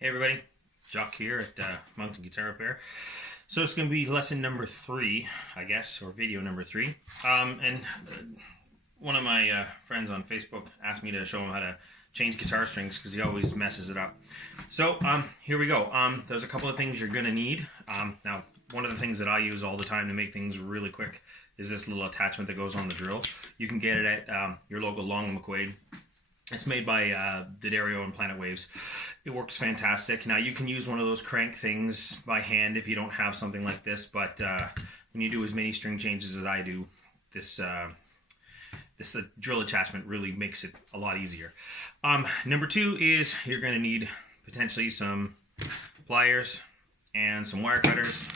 Hey everybody, Jock here at Mountain Guitar Repair. So it's going to be lesson number 3, I guess, or video number 3. One of my friends on Facebook asked me to show him how to change guitar strings because he always messes it up. So here we go. There's a couple of things you're going to need. Now, one of the things that I use all the time to make things really quick is this little attachment that goes on the drill. You can get it at your local Long & McQuade. It's made by D'Addario and Planet Waves. It works fantastic. Now you can use one of those crank things by hand if you don't have something like this, but when you do as many string changes as I do, this drill attachment really makes it a lot easier. Number 2 is you're going to need potentially some pliers and some wire cutters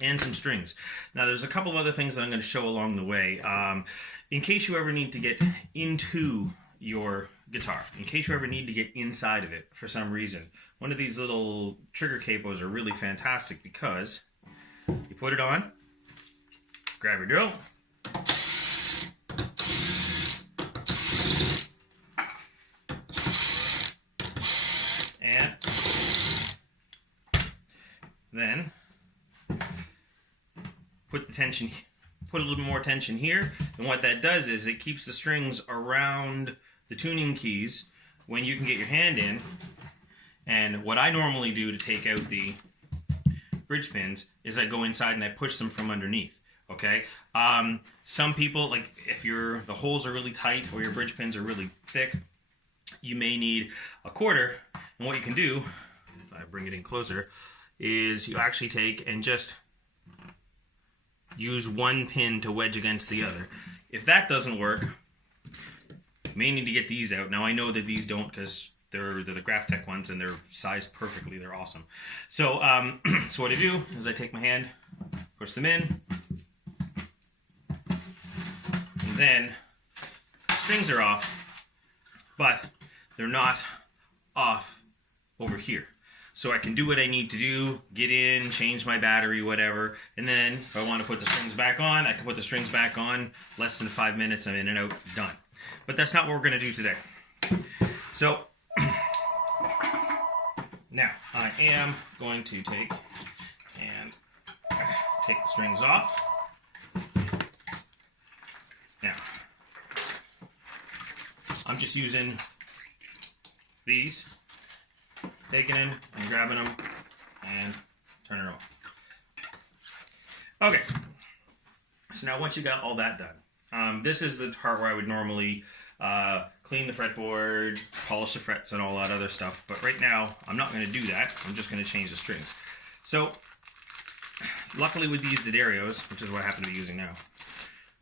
and some strings. Now there's a couple other things that I'm going to show along the way. In case you ever need to get into your guitar, in case you ever need to get inside of it for some reason, one of these little trigger capos are really fantastic because you put it on, grab your drill, and then put a little more tension here, and what that does is it keeps the strings around the tuning keys when you can get your hand in. And what I normally do to take out the bridge pins is I go inside and I push them from underneath. Okay, some people, like if the holes are really tight or your bridge pins are really thick, you may need a quarter. And what you can do, if I bring it in closer, is you actually take and just use one pin to wedge against the other. If that doesn't work, you may need to get these out. Now I know that these don't because they're the Graphtec ones and they're sized perfectly. They're awesome. So, so what I do is I take my hand, push them in, and then strings are off, but they're not off over here. So I can do what I need to do, get in, change my battery, whatever, and then if I want to put the strings back on, I can put the strings back on. Less than 5 minutes, I'm in and out, done. But that's not what we're going to do today. So now I am going to take the strings off. Now I'm just using these, taking them and grabbing them and turning them off. Okay, so now once you got all that done, this is the part where I would normally clean the fretboard, polish the frets and all that other stuff, but right now I'm not going to do that. I'm just going to change the strings. So luckily with these D'Addarios, which is what I happen to be using now,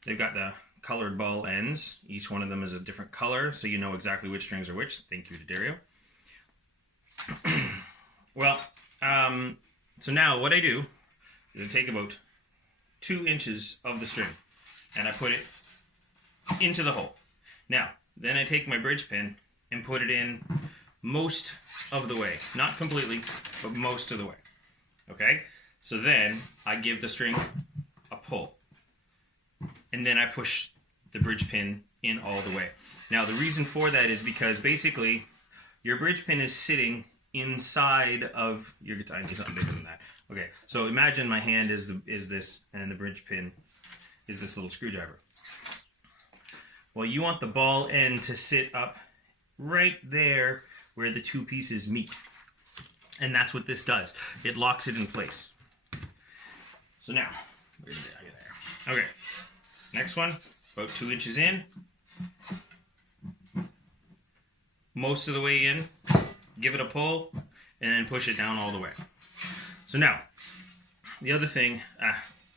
they've got the colored ball ends. Each one of them is a different color, so you know exactly which strings are which. Thank you, D'Addario. Well, so now what I do is I take about 2 inches of the string and I put it into the hole. Now, then I take my bridge pin and put it in most of the way. Not completely, but most of the way. Okay? So then I give the string a pull. And then I push the bridge pin in all the way. Now, the reason for that is because basically your bridge pin is sitting inside of your guitar. I need something bigger than that. Okay, so imagine my hand is this, and the bridge pin is this little screwdriver. Well, you want the ball end to sit up right there where the 2 pieces meet. And that's what this does. It locks it in place. So now, where did I get there? Okay, next one, about 2 inches in. Most of the way in, give it a pull, and then push it down all the way. So now, the other thing,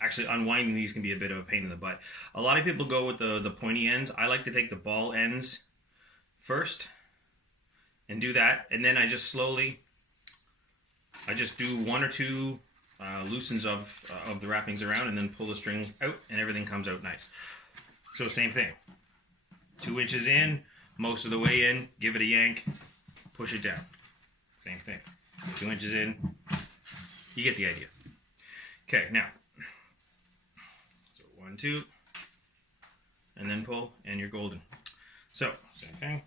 actually unwinding these can be a bit of a pain in the butt. A lot of people go with the pointy ends. I like to take the ball ends first and do that, and then I just slowly, I just do 1 or 2 loosens of the wrappings around and then pull the string out and everything comes out nice. So same thing, 2 inches in, most of the way in, give it a yank, push it down. Same thing. 2 inches in. You get the idea. Okay, now. So 1, 2. And then pull, and you're golden. So, same thing.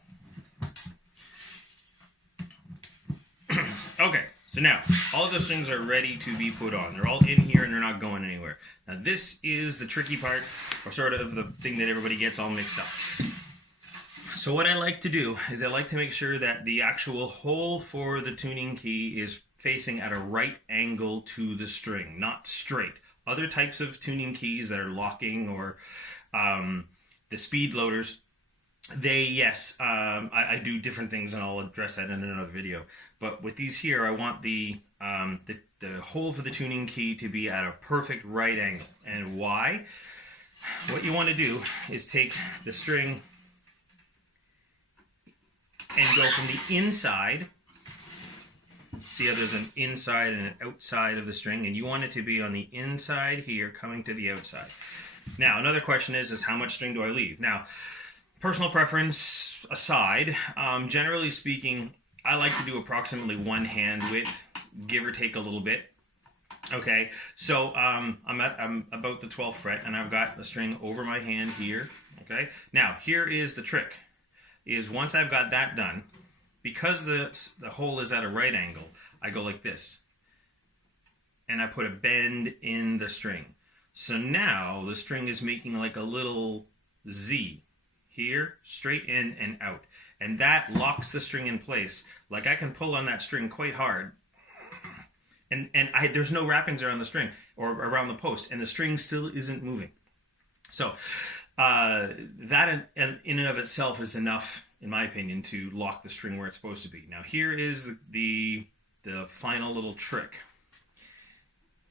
So now, all of those strings are ready to be put on. They're all in here and they're not going anywhere. Now this is the tricky part, or sort of the thing that everybody gets all mixed up. So what I like to do is I like to make sure that the actual hole for the tuning key is facing at a right angle to the string, not straight. Other types of tuning keys that are locking or the speed loaders, I do different things, and I'll address that in another video. But with these here, I want the hole for the tuning key to be at a perfect right angle. And why? What you want to do is take the string and go from the inside. See how there's an inside and an outside of the string, and you want it to be on the inside here, coming to the outside. Now, another question is how much string do I leave? Now, personal preference aside, generally speaking, I like to do approximately 1 hand width, give or take a little bit. Okay, so I'm about the 12th fret, and I've got the string over my hand here. Okay, now here is the trick: is once I've got that done, because the hole is at a right angle, I go like this, and I put a bend in the string. So now the string is making like a little Z here, straight in and out. And that locks the string in place. Like I can pull on that string quite hard, and there's no wrappings around the string or around the post, and the string still isn't moving. So that in and of itself is enough, in my opinion, to lock the string where it's supposed to be. Now here is the final little trick.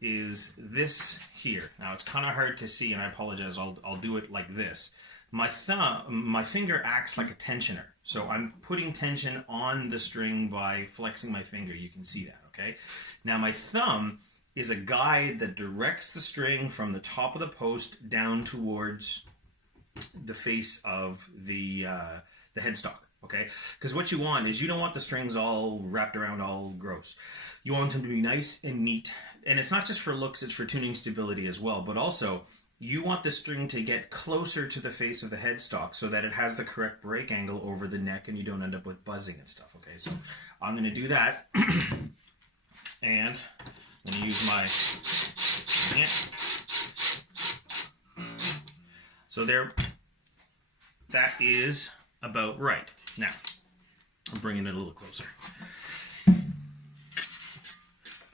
Is this here. Now it's kind of hard to see, and I apologize. I'll do it like this. My finger acts like a tensioner. So I'm putting tension on the string by flexing my finger. You can see that, okay? Now my thumb is a guide that directs the string from the top of the post down towards the face of the headstock, okay? Because what you want is, you don't want the strings all wrapped around all gross. You want them to be nice and neat. And it's not just for looks, it's for tuning stability as well. But also, you want the string to get closer to the face of the headstock so that it has the correct break angle over the neck and you don't end up with buzzing and stuff, okay? So I'm going to do that. And I'm going to use my... So there, that is about right. Now, I'm bringing it a little closer.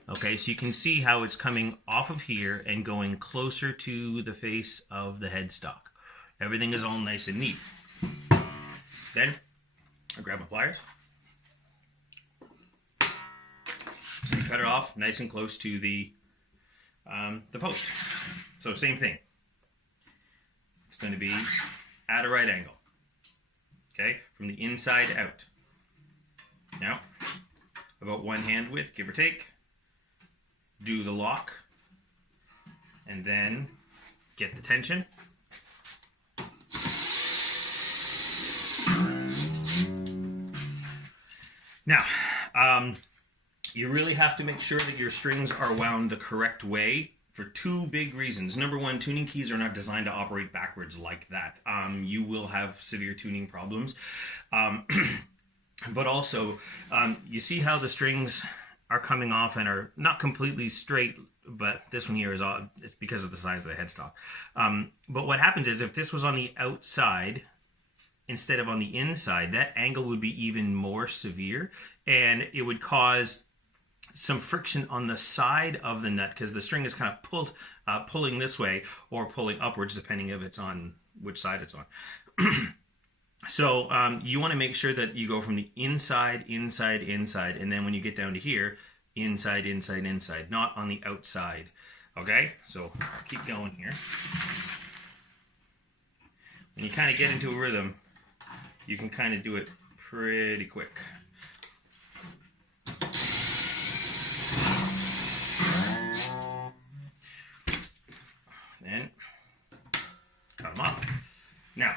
Okay, so you can see how it's coming off of here and going closer to the face of the headstock. Everything is all nice and neat. Then, I grab my pliers and cut it off nice and close to the post. So same thing. It's going to be at a right angle. Okay, from the inside out. Now, about 1 hand width, give or take. Do the lock, and then get the tension. Now, you really have to make sure that your strings are wound the correct way for 2 big reasons. Number 1, tuning keys are not designed to operate backwards like that. You will have severe tuning problems. But also, you see how the strings are coming off and are not completely straight, but this one here is all, it's because of the size of the headstock. But what happens is, if this was on the outside instead of on the inside, that angle would be even more severe, and it would cause some friction on the side of the nut, because the string is kind of pulling this way or pulling upwards, depending if it's on which side it's on. So you want to make sure that you go from the inside, inside, inside, and then when you get down to here, inside, inside, inside, not on the outside. Okay? So I'll keep going here. When you kind of get into a rhythm, you can kind of do it pretty quick. Then cut them off. Now,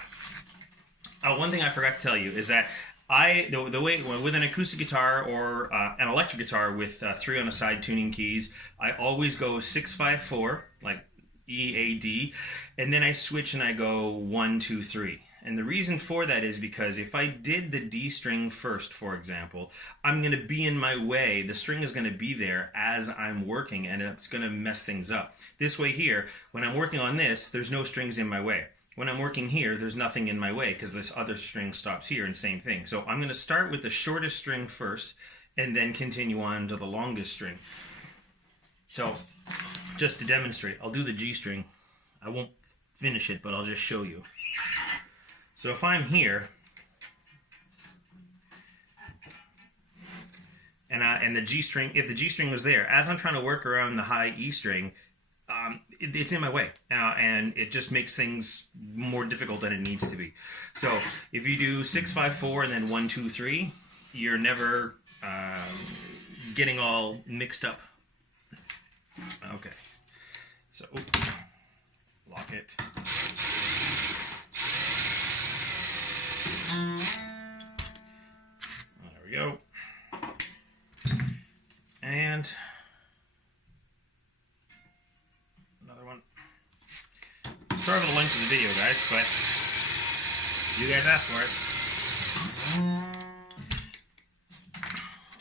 one thing I forgot to tell you is that the way with an acoustic guitar or an electric guitar with 3 on the side tuning keys, I always go 6-5-4, like E, A, D, and then I switch and I go 1, 2, 3. And the reason for that is because if I did the D string first, for example, I'm going to be in my way. The string is going to be there as I'm working, and it's going to mess things up. This way here, when I'm working on this, there's no strings in my way. When I'm working here, there's nothing in my way because this other string stops here, and same thing. So I'm going to start with the shortest string first and then continue on to the longest string. So just to demonstrate, I'll do the G string. I won't finish it, but I'll just show you. So if I'm here, and the G string, if the G string was there, as I'm trying to work around the high E string, it's in my way, and it just makes things more difficult than it needs to be. So if you do 6, 5, 4, and then 1, 2, 3, you're never getting all mixed up. Okay, so lock it. There we go. And another one. Sorry for the length of the video, guys, but you guys asked for it.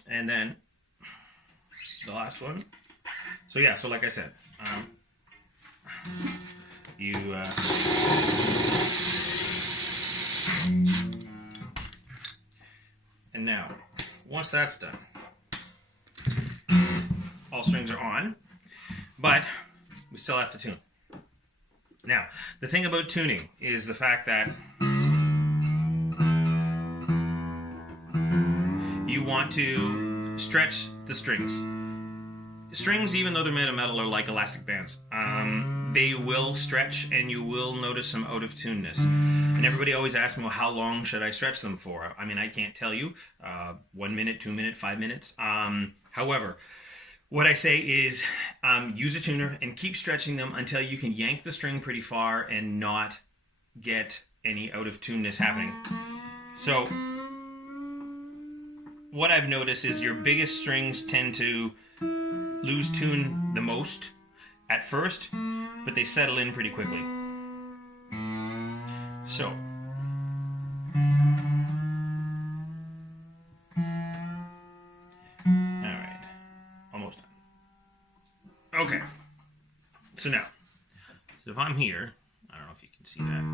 And then the last one. So yeah, so like I said, and now, once that's done, all strings are on, but we still have to tune. Now, the thing about tuning is the fact that you want to stretch the strings. Strings, even though they're made of metal, are like elastic bands. They will stretch, and you will notice some out-of-tuneness. And everybody always asks me, well, how long should I stretch them for? I mean, I can't tell you. 1 minute, 2 minutes, 5 minutes. However, what I say is use a tuner and keep stretching them until you can yank the string pretty far and not get any out-of-tuneness happening. So what I've noticed is your biggest strings tend to lose tune the most at first, but they settle in pretty quickly. So alright, almost done. Okay, so now, so if I'm here, I don't know if you can see that.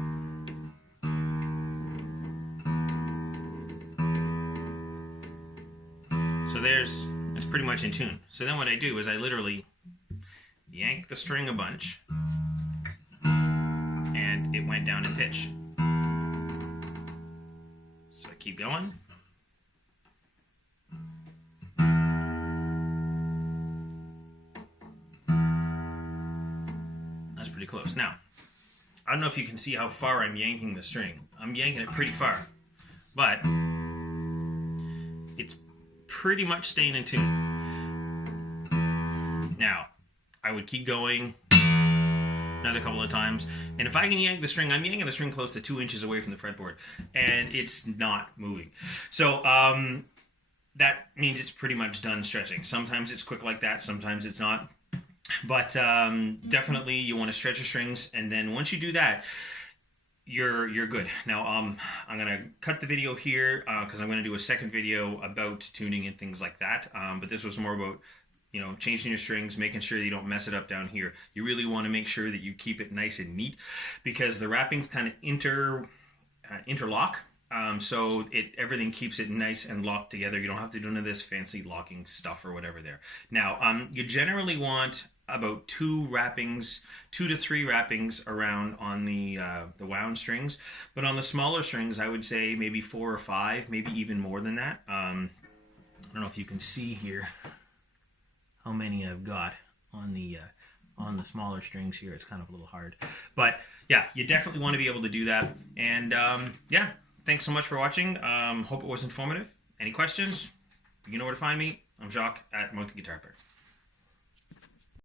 So it's pretty much in tune. So then what I do is I literally yank the string a bunch, and it went down in pitch. So I keep going. That's pretty close. Now, I don't know if you can see how far I'm yanking the string. I'm yanking it pretty far, but it's pretty much staying in tune. Now, I would keep going another couple of times, and if I can yank the string, I'm yanking the string close to 2 inches away from the fretboard, and it's not moving. So that means it's pretty much done stretching. Sometimes it's quick like that, sometimes it's not. But definitely you want to stretch your strings, and then once you do that, you're good. Now I'm gonna cut the video here because I'm gonna do a second video about tuning and things like that. But this was more about, you know, changing your strings, making sure you don't mess it up down here. You really want to make sure that you keep it nice and neat, because the wrappings kind of interlock. So everything keeps it nice and locked together. You don't have to do none of this fancy locking stuff or whatever there. Now, you generally want about 2 to 3 wrappings around on the wound strings. But on the smaller strings, I would say maybe 4 or 5, maybe even more than that. I don't know if you can see here how many I've got on the smaller strings here. It's kind of a little hard. But yeah, you definitely want to be able to do that. And yeah. Thanks so much for watching. Hope it was informative. Any questions? You know where to find me. I'm Jacques at Mountain Guitar Player.